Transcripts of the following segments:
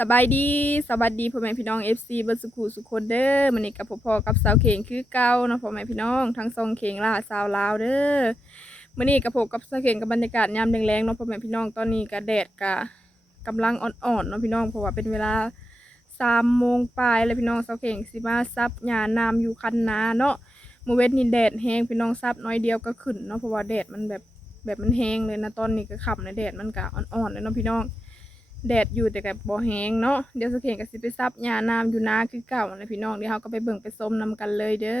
สบายดีสวัสดีพ่อแม่พี่น้อง FC เบดสุขุสุคนเด้อมื้อนี้กับพ่อๆกับสาวเข่งคือเก่าเนาะพ่อแม่พี่น้องทั้งสองเข่งล่าสาวลาวเด้อมื้อนี้กับผมกับสาวเข่งกับบรรยากาศยามแรงๆเนาะพ่อแม่พี่น้องตอนนี้ก็แดดก็กำลังอ่อนๆเนาะพี่น้องเพราะว่าเป็นเวลา3โมงปลายแล้วพี่น้องสาวเข่งสิมาซับหญ้าน้ำอยู่คันนาเนาะมือเว้นนี่แดดแห้งพี่น้องซับน้อยเดียวก็ขึ้นเนาะเพราะว่าแดดมันแบบแบบมันแห้งเลยนะตอนนี้ก็ค่ำนแดดมันก็อ่อนๆเลยเนาะพี่น้อง แดดอยู่แต่กับบ่แห้งเนาะเดี๋ยวสกเคนกับสิไปซับหญ้าน้ำอยู่นาคือเก่าเลยพี่น้องเดี๋ยวเราก็ไปเบิ่งไปส้มนำกันเลยเด้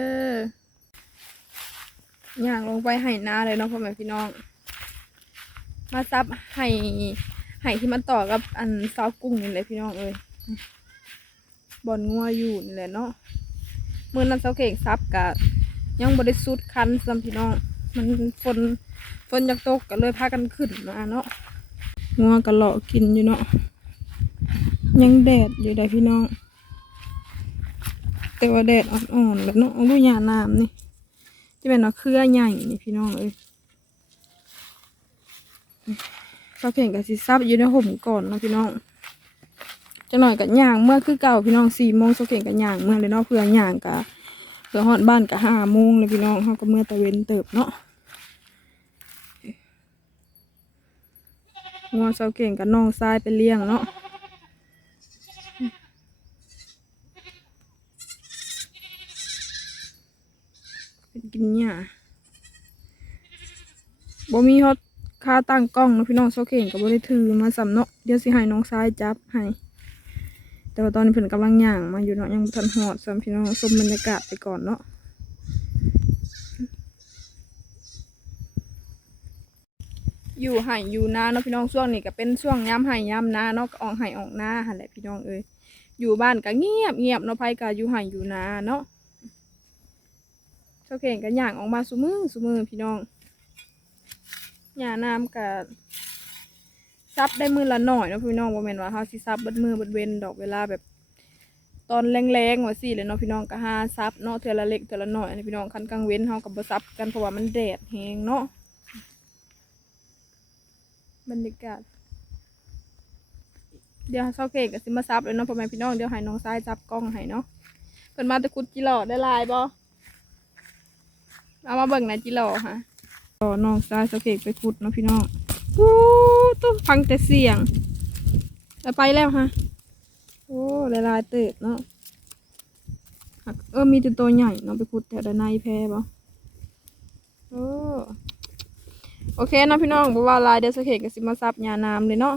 อย่างลงไปไห้นาเลยเนาะพ่อแม่พี่น้อง มาซับไห้ไห้ที่มันต่อกับอันซาวกุ้งนี่เลยพี่น้องเอ้ยบ่อนงัวอยู่นี่แหละเนาะเมื่อนั้นเสาเข่งซับกะยังบริสุทธิ์คันซ้ำพี่น้อง มันฝนฝนอยากตกก็เลยพากันขึ้นมาเนาะ งัวกะเลาะกินอยู่เนาะยังแดดอยู่ได้พี่น้อง แต่ว่าแดดอ่อนๆแบบเนาะดูหยาน้ำนี่จะเป็นว่าะเครือใหญ่นี่พี่น้องเอ้ยเขาเข่งกับสิซับอยู่ในห่มก่อนเนาะพี่น้องจะหน่อยกับย่างเมื่อคือเก่าพี่น้องสี่โมงเขาเข่งกับย่างเมื่อเลยเนาะเพื่อย่างกับเพื่อฮอดบ้านกับห้าโมงเลยพี่น้องเขาก็เมื่อตะเวนเติบเนาะ งัวเสาเก่งกับน้องทรายไปเลี้ยงเนาะเป็นกินหญ้าบ่มีฮอตค่าตั้งกล้องนะพี่น้องเสาเก่งกับบ่ได้ถือมาสำเนาะเดี๋ยวสิให้น้องทรายจับให้แต่ว่าตอนนี้เพิ่นกำลังย่างมาอยู่เนาะยังบ่ทันหอดสำพี่น้องชมบรรยากาศไปก่อนเนาะ อยู่ไห่อยู่นาเนาะพี่น้องช่วงนี้ก็เป็นช่วงย้ำไห่ย้ำนาเนาะออกไห่ออกนาหันแหละพี่น้องเอ้ยอยู่บ้านก็เงียบเงียบเนาะไผก็อยู่ไห่อยู่นาเนาะเจ้าเข่งก็ย่างออกมาสุมือสุมือพี่น้องหญ้าน้ำก็ซับได้มือละหน่อยเนาะพี่น้องบ่แม่นว่าเฮาสิซับเบิดมือเบิดเว้นดอกเวลาแบบตอนแรงๆว่าสิเลยเนาะพี่น้องก็หาซับเนาะเทื่อละเล็กเทื่อละหน้อยอันนี้พี่น้องคันกลางเว้นเฮาก็บ่ซับกันเพราะว่ามันแดดแฮงเนาะ บรรยากาศ เดี๋ยวเช้าเก่งกับซิมาซับเลยเนาะพ่อแม่พี่น้องเดี๋ยวให้น้องทรายจับกล้องให้เนาะเพิ่นมาตะคุดจิหล่อได้ลายบ่เอามาเบิ่งนะจิหล่อค่ะต่อน้องทรายเช้าเก่งไปขุดเนาะพี่น้องอู้ต้องฟังแต่เสียงแล้วไปแล้วฮะโอ้ลายลายเติบเนาะเออมีแต่ตัวใหญ่เนาะไปขุดแถวด้านในแพร่บ่โอ้ โอเคเนาะพี่น้องบ่ว่าหลายเดี๋ยวสกเขตกับสิมาซับยาน้ำเลยเนาะ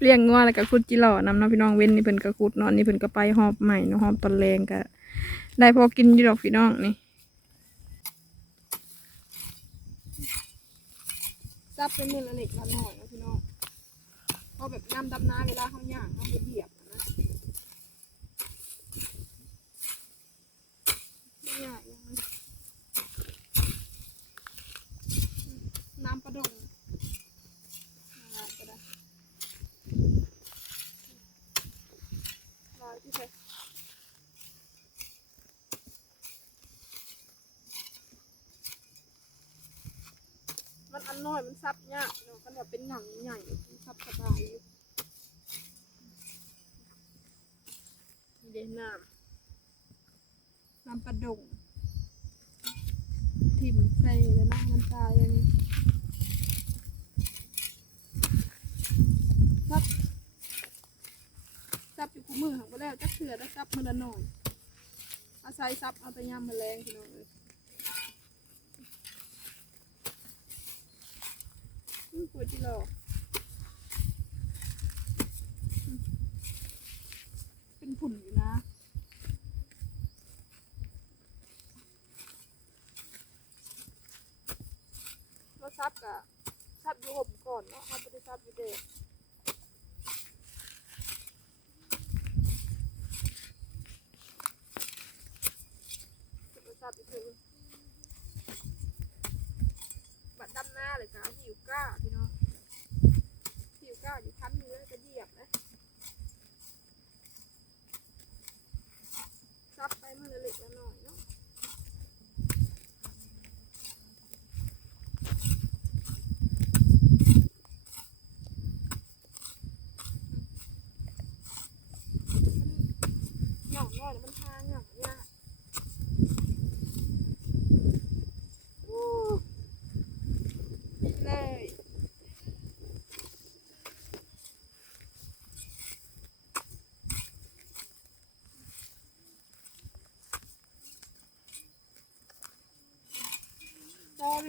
เลี้ยงงัวแล้วก็คุดจิหล่อนำเนาะพี่น้องเว้นนี่เพิ่นก็คุดเนาะนี่เพิ่นก็ไปหอบใหม่เนาะหอบตอนแรงก็ได้พอกินอยู่ดอกพี่น้องนี่ซับเป็นมือละเล็กละน้อยเนาะพี่น้องพอแบบน้ำดำน้ำเวลาเขาย่างเขาไปเหยียบนะไม่ยากยังไง น้ำประดงน้ำก็ได้ลอยที่ใส่มั นอันน้อยมันซับยากเนาะมันแบบเป็นหนังใหญ่มันซับสบายอยู่นี่เด้น้ำน้ำประดุงทิมใส่แล้วนั่งน้ำตาอย่างนี้ซับซับอยู่คู่มือของก็แล้วจักเถื่อแล้วซับมันละหน่อยอาศัยซับเอาแต่ยามแมลงพี่น้องเอ้ยอื้อ ปวดที่หลอกเป็นผุ่นอยู่นะแล้วซับกะซับอยู่ห่มก่อนเนาะเขาไม่ได้ซับอยู่เด็กจะซับอีกทีบัดดำหน้าเลยจ้าหิวก้าพี่น้องหิว ก้าอยู่ชั้นเนื้อจะเหยียบนะซับไปมันละเล็กละหน่อยเนาะหย่อมหน่อยมันทางหย่อม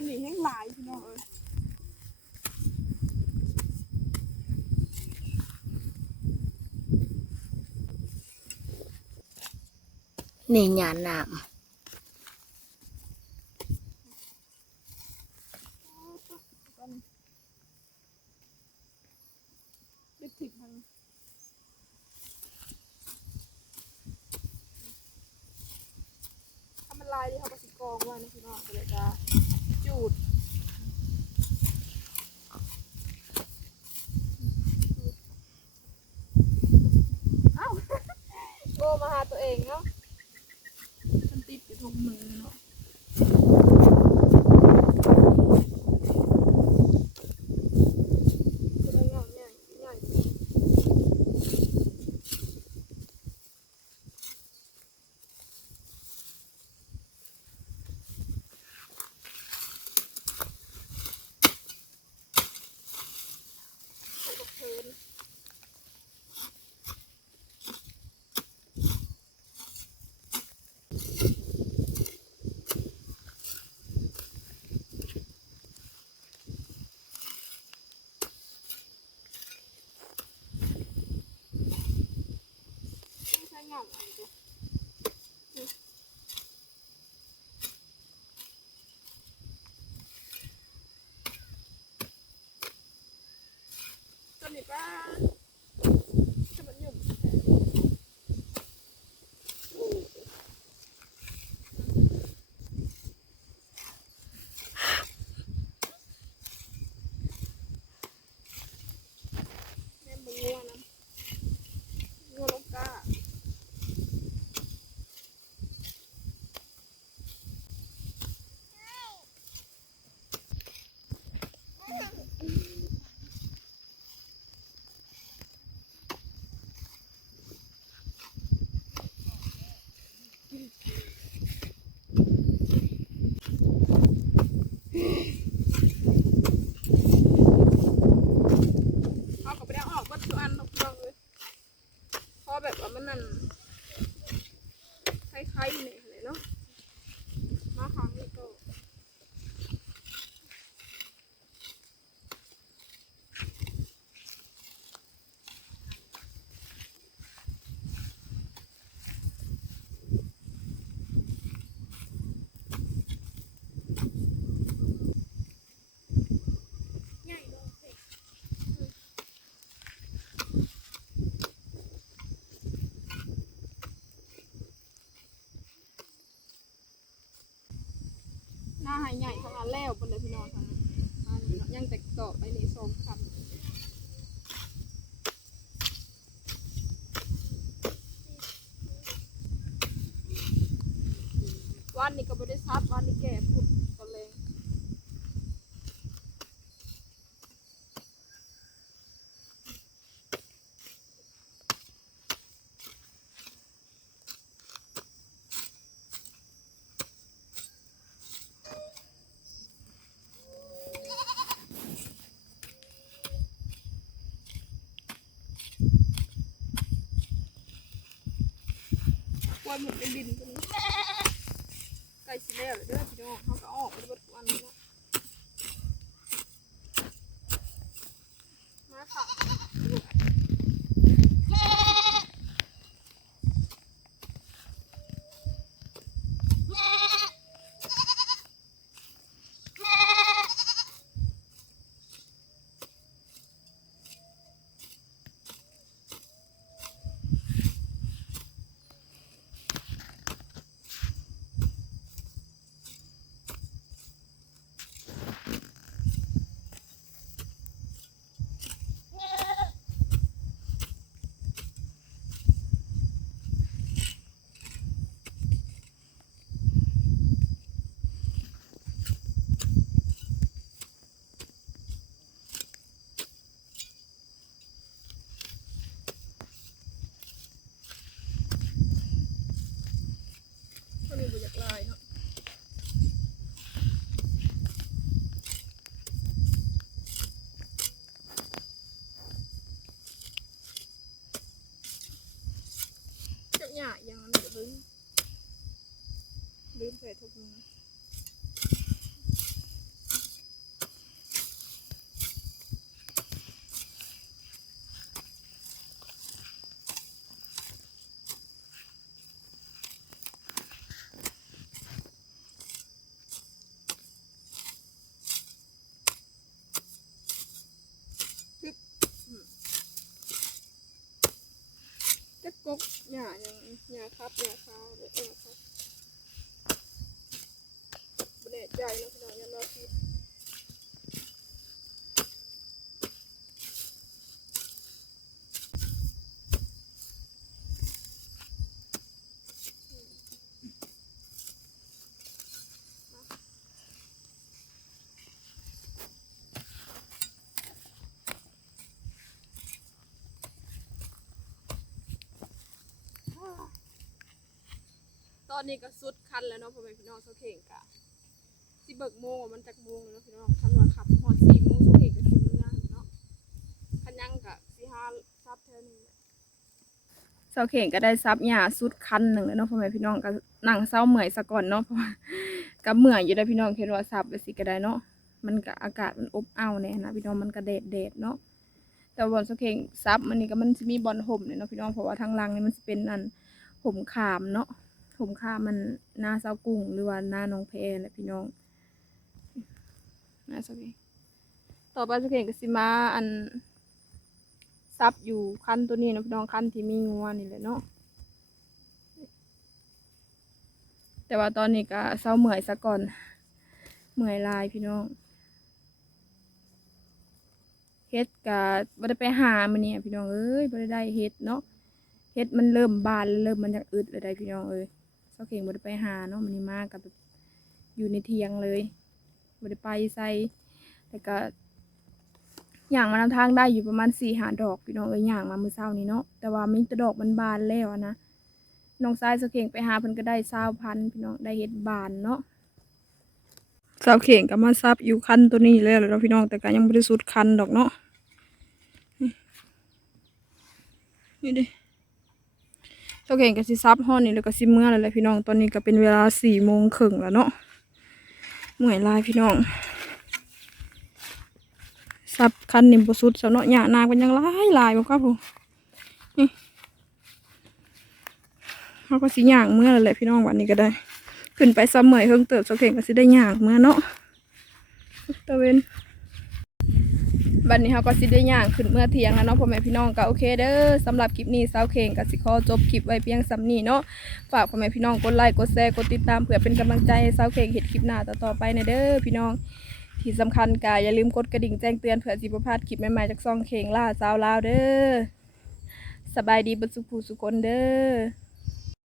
นหนีแห้งหลายพี่น้องเอ้ยนี่ยานน้ำ 거예요? Oh, my goodness. ายใหญ่ทั้งนั้แล้วบนเลยพี่น้องทั้งนั้นอันี้ยังแต่ตอกไปในซองคำวันนี้ก็บริษัทวันนี้แก่พูด อนหมุนในดินคนนี้ไก่สิแล้วเด้อพี่น้องเขาก็ออกไปบดวันนะ กกหย่ายังหย่าครับหย่าข้าวเดี๋ยวเออครับบเนต ใจเนะพี่น้องอยันรอคิดตอนนี้ก็สุดคันแล้วเนาะพ่อแม่พี่น้องเสาเข่งกะ สิเบิกโมงว่ามันจากโมงแล้วเนาะพี่น้องคันว่าขับฮอดสี่โมงสาเข่งก็สิเมื่อเนาะคันยังกะสิห้าซับเท่านี้เสาเข่งก็ได้ซับหญ้าสุดคันหนึ่งแล้วเนาะพ่อแม่พี่น้องก็นั่งเศร้าเมื่อยซะก่อนเนาะเพราะว่าก็เมื่อยอยู่ได้พี่น้องเห็นว่าซับไปสิก็ได้เนาะมันก็อากาศมันอบอ้าวแน่นะพี่น้องมันก็แดดแดดเนาะแต่บอนเสาเข่งซับมันนี่ก็มันสิมีบอลห่มเนี่ยเนาะพี่น้องเพราะว่าทางลังนี่มันสิเป็นอันห่มขามเนาะผมค่ามมันหน้าเศร้ากุ้งหรือว่าหน้าน้องเพแหละพี่น้อง น้าสักทีต่อไปสักเห็นก็สิมาอันซับอยู่คันตัวนี้นะพี่น้องคันที่มีงัวนี่แหละเนาะแต่ว่าตอนนี้ก็เศร้าเหมื่อยซะก่อนเหมื่อยลายพี่น้องเฮ็ดก็บ่ได้ไปหามันเนี่ยพี่น้องเอ้ยบ่ได้ได้เฮ็ดเนาะเฮ็ดมันเริ่มบานเริ่มมันอยากอึดเลยได้พี่น้องเอ้ยเสาเข่งบ่ได้ไปหาเนาะมันนี่มากกับแบบอยู่ในเทียงเลย บ่ได้ไปใส่แต่ก็อย่างมานำทางได้อยู่ประมาณสี่หาดอกพี่น้องเอ้ยอย่างมามื้อเช้านี้เนาะแต่ว่ามีแต่ดอกมันบานแล้วนะน้องชายสาเข่งไปหาเพิ่นก็ได้20พันพี่น้องได้เฮ็ดบานเนาะเสาเข่งก็มาซับอยู่คันตัวนี้แล้วแหล้วพี่น้องแต่ก็ยังบ่ได้สุดคันดอกเนาะนี่ดิเจ้าเก่งก็สิซับห้อนนี่แล้วก็สิเมื่อแล้วแหละพี่น้องตอนนี้ก็เป็นเวลาสี่โมงครึ่งแล้วเนาะ เมื่อยลายพี่น้องซับคันนิมบสุดสำเนาะหยานากันยังลายลายบ่ครับผมนี่เขาก็สิย่างเมื่อแหละพี่น้องวันนี้ก็ได้ ขึ้นไปซ้ำเหมยเพิ่งเติบสเก่งก็สิได้ย่างเมื่อเนาะตะเวน บัดนี้เขาก็สิได้ย่างขึ้นเมื่อเที่ยงแล้วเนาะพ่อแม่พี่น้องก็โอเคเด้อสำหรับคลิปนี้สาวเข่งก็สิขอจบคลิปไว้เพียงสำนี้เนาะฝากพ่อแม่พี่น้องกดไลค์กดแชร์กดติดตามเพื่อเป็นกำลังใจให้สาวเข่งเห็นคลิปหน้าต่อๆไปนะเด้อพี่น้อง ที่สำคัญก็อย่าลืมกดกระดิ่งแจ้งเตือนเผื่อสิบ่พลาดคลิปใหม่ๆจากซองเข่งล่าสาวลาวเด้อสบายดีเบัดสุขูสุคนเด้อ